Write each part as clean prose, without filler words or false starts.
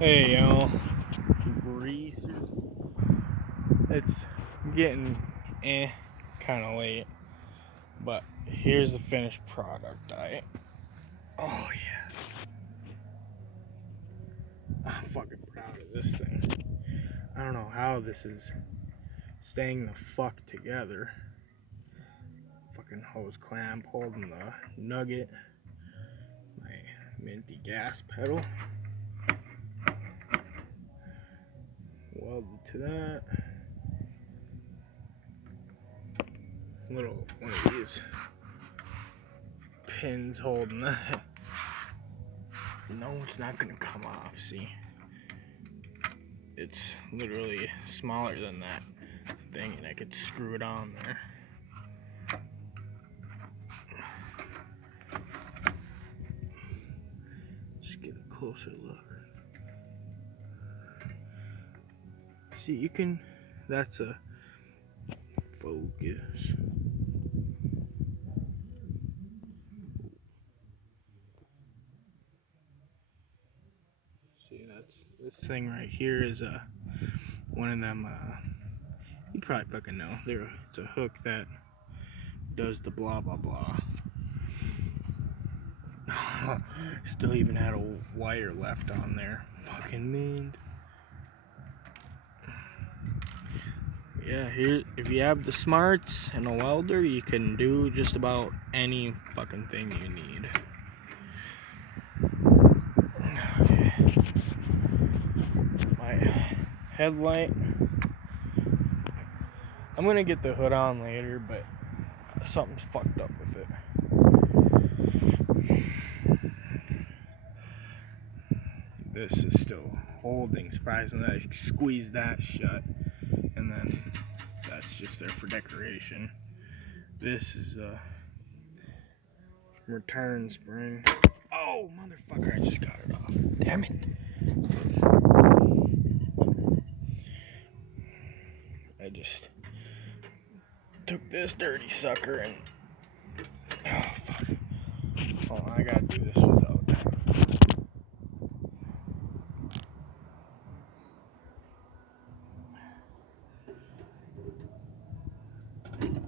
Hey, y'all, greasers. It's getting kind of late, but here's the finished product. Oh yeah, I'm fucking proud of this thing. I don't know how this is staying the fuck together. Fucking hose clamp holding the nugget, my minty gas pedal welded to that. Little one of these pins holding that. No, it's not gonna come off. See, it's literally smaller than that thing, and I could screw it on there. Just get a closer look. See, you can. That's a focus. See, that's this thing right here is one of them. You probably fucking know. It's a hook that does the blah blah blah. Still even had a wire left on there. Fucking mint. Yeah, here, if you have the smarts and a welder, you can do just about any fucking thing you need. Okay. My headlight. I'm gonna get the hood on later, but something's fucked up with it. This is still holding, surprisingly. I squeezed that shut, and then that's just there for decoration. This is a return spring. Oh, motherfucker, I just got it off. Damn it. I just took this dirty sucker and... Oh, fuck. Hold on, I gotta do this without that.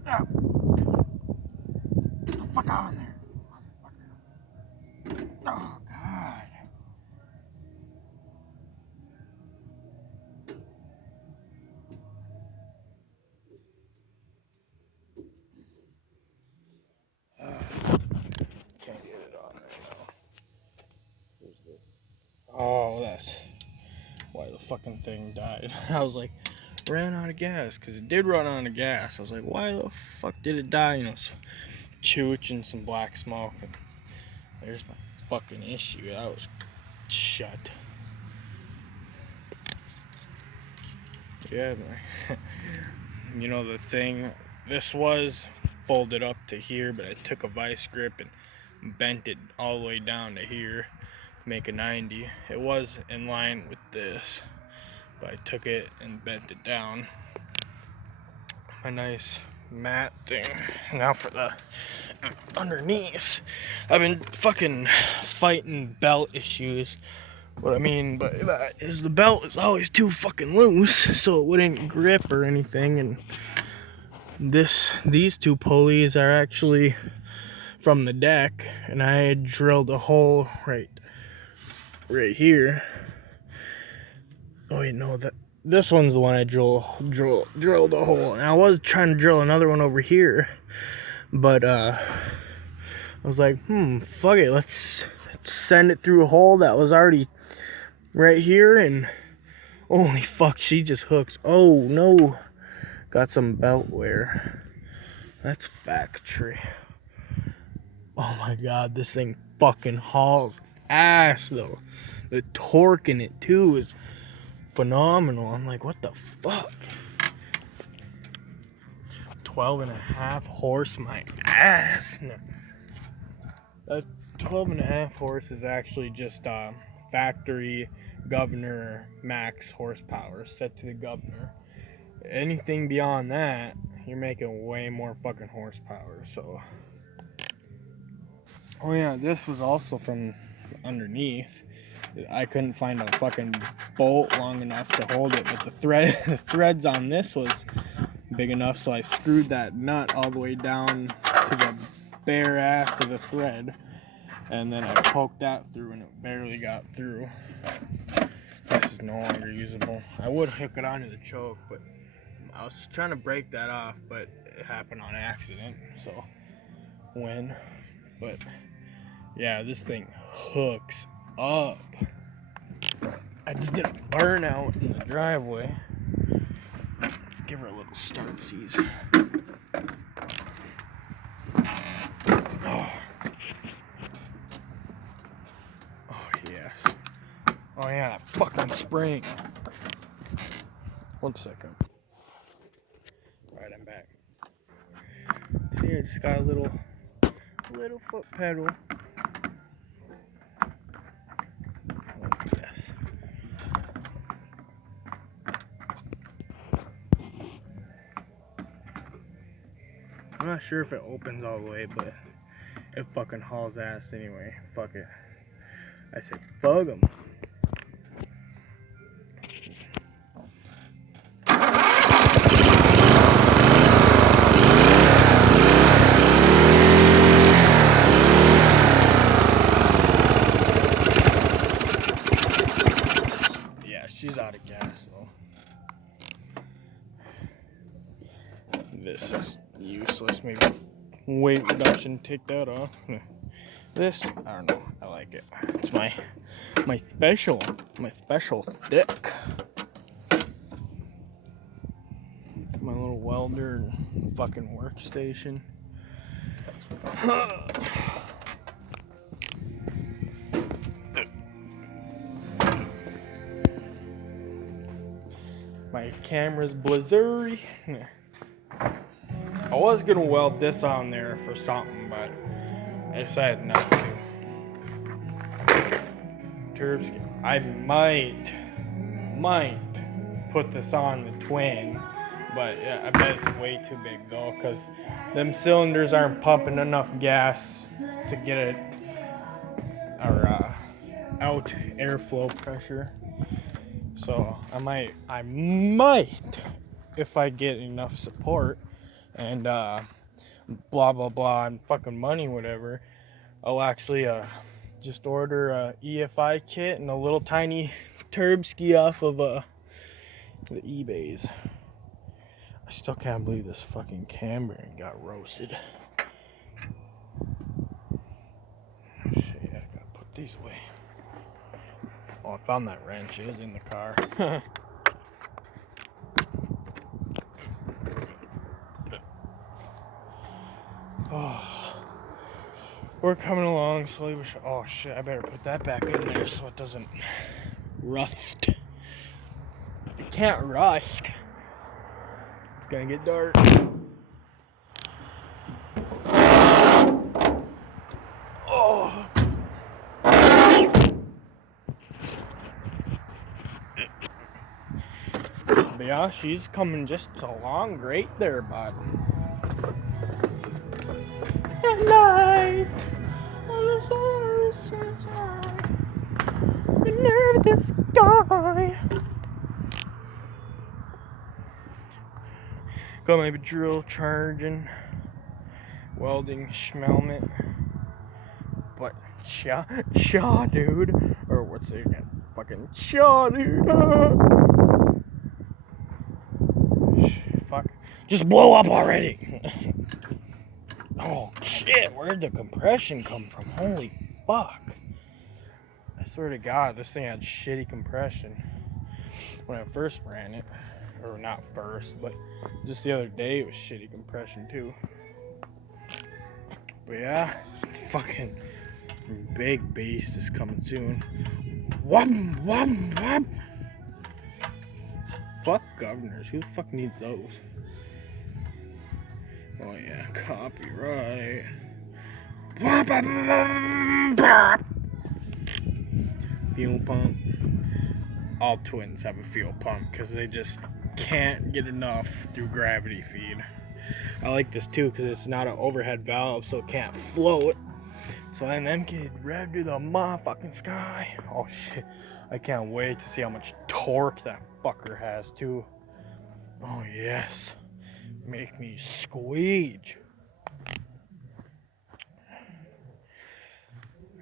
Oh. Get the fuck out of there. Oh, God. Can't get it on right now. Oh, that's why the fucking thing died. I was like, ran out of gas, because it did run out of gas. I was like, why the fuck did it die? You know, chooch and some black smoke. And there's my fucking issue. That was shut. Yeah, you know the thing, this was folded up to here, but I took a vice grip and bent it all the way down to here to make a 90. It was in line with this, but I took it and bent it down. My nice mat thing. Now for the underneath. I've been fucking fighting belt issues. What I mean by that is the belt is always too fucking loose, so it wouldn't grip or anything. And these two pulleys are actually from the deck, and I had drilled a hole right here. Oh wait, no, this one's the one I drilled a hole. And I was trying to drill another one over here, but I was like, fuck it, let's send it through a hole that was already right here. And holy fuck, she just hooks. Oh no, got some belt wear. That's factory. Oh my god, this thing fucking hauls ass though. The torque in it too is phenomenal. I'm like, what the fuck? 12.5 horse, my ass. No. That 12.5 horse is actually just factory governor max horsepower set to the governor. Anything beyond that, you're making way more fucking horsepower. So, oh yeah, this was also from underneath. I couldn't find a fucking bolt long enough to hold it, but the threads on this was big enough, so I screwed that nut all the way down to the bare ass of the thread, and then I poked that through, and it barely got through. This is no longer usable. I would hook it onto the choke, but I was trying to break that off, but it happened on accident, so but yeah, this thing hooks up. I just did a burnout in the driveway. Let's give her a little start seize. Oh yes. Oh yeah, that fucking spring. 1 second. Alright, I'm back. See, I just got a little foot pedal. Oh, yes. I'm not sure if it opens all the way, but it fucking hauls ass anyway. Fuck it. I said, fuck 'em. She's out of gas though. This is useless. Maybe weight reduction, take that off. This, I don't know. I like it. It's my special stick. My little welder and fucking workstation. My camera's blizzery. I was gonna weld this on there for something, but I decided not to. I might put this on the twin, but yeah, I bet it's way too big though, because them cylinders aren't pumping enough gas to get it out airflow pressure. So I might, if I get enough support and blah blah blah and fucking money, whatever, I'll actually just order a EFI kit and a little tiny turbski off of the eBays. I still can't believe this fucking cam bearing got roasted. Shit, I gotta put these away. Oh, I found that wrench. It was in the car. Oh, we're coming along slowly. Oh shit! I better put that back in there so it doesn't rust. It can't rust. It's gonna get dark. Oh. But yeah, she's coming just along great there, bud. At night, the stars under the sky. Got my drill charging, welding schmelmet. But cha dude, or what's it again? Fucking cha dude. Fuck, just blow up already. Oh shit, where'd the compression come from? Holy fuck. I swear to God, this thing had shitty compression when I first ran it. Or not first, but just the other day it was shitty compression too. But yeah, fucking big beast is coming soon. Wham, wham, wham. Fuck governors, who the fuck needs those? Oh yeah, copyright. Fuel pump. All twins have a fuel pump because they just can't get enough through gravity feed. I like this too because it's not an overhead valve, so it can't float. So then them kids rev to the motherfucking sky. Oh shit. I can't wait to see how much torque that fucker has too. Oh yes. Make me squeege.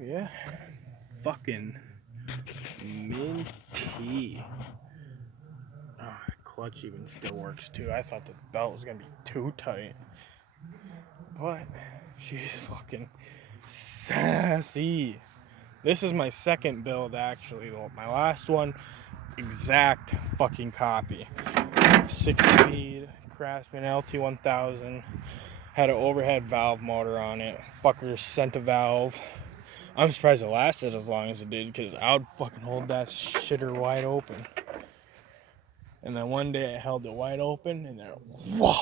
Yeah. Fucking minty. Oh, the clutch even still works too. I thought the belt was gonna be too tight. But she's fucking sassy. This is my second build actually. My last one, exact fucking copy. 6-speed Craftsman LT1000. Had an overhead valve motor on it. Fucker sent a valve. I'm surprised it lasted as long as it did, because I would fucking hold that shitter wide open. And then one day I held it wide open and there, whoa,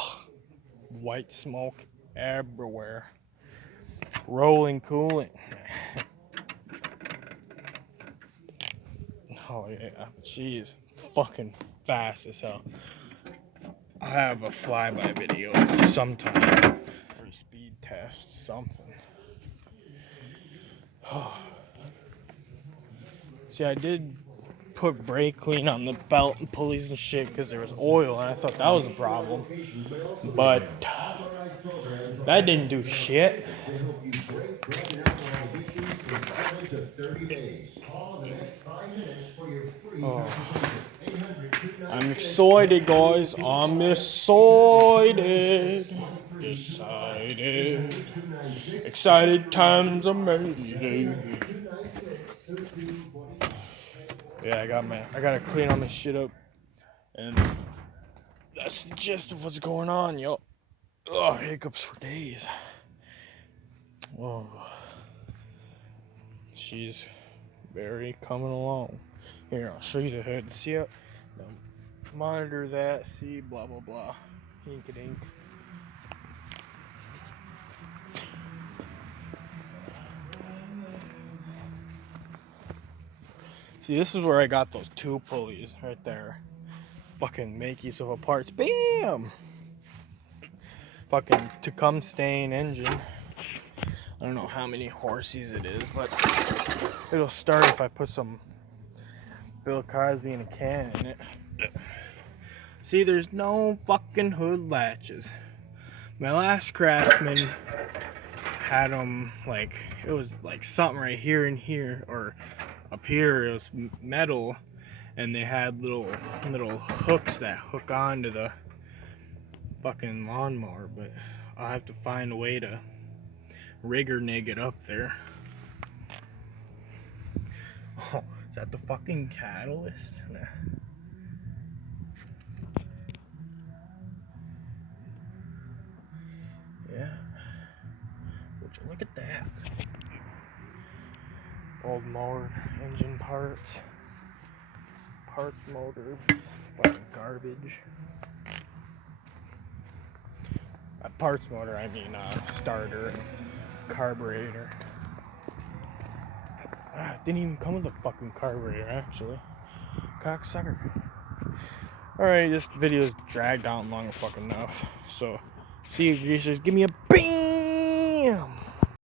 white smoke everywhere. Rolling cooling. Oh yeah, she's fucking fast as hell. I'll have a flyby video sometime, or a speed test, something. See, I did put brake clean on the belt and pulleys and shit because there was oil, and I thought that was a problem. But that didn't do shit. They help you break drug and alcohol addictions in 7 to 30 days. Call in the next 5 minutes for your free consultation. 800-296. I'm excited, guys. I'm excited. Excited times are made. Yeah, I gotta clean all this shit up. And that's the gist of what's going on, yo. Oh, hiccups for days. Whoa. She's very coming along. Here, I'll show you the hood. See it? Monitor that. See, blah blah blah. Ink it ink. See, this is where I got those 2 pulleys right there. Fucking make use of a parts. Bam! Fucking Tecumseh engine. I don't know how many horses it is, but it'll start if I put some Bill Cosby in a can in it. See, there's no fucking hood latches. My last Craftsman had them like, it was like something right here and here, or up here it was metal, and they had little hooks that hook onto the fucking lawnmower, but I'll have to find a way to rig or nig it up there. Oh, is that the fucking catalyst? Nah. Yeah. Would you look at that? Old mower, engine parts, motor, fucking garbage. A parts motor, I mean starter and carburetor. It didn't even come with a fucking carburetor, actually. Cocksucker. Alright, this video is dragged out long fucking enough. So, see you greasers. Give me a BAM!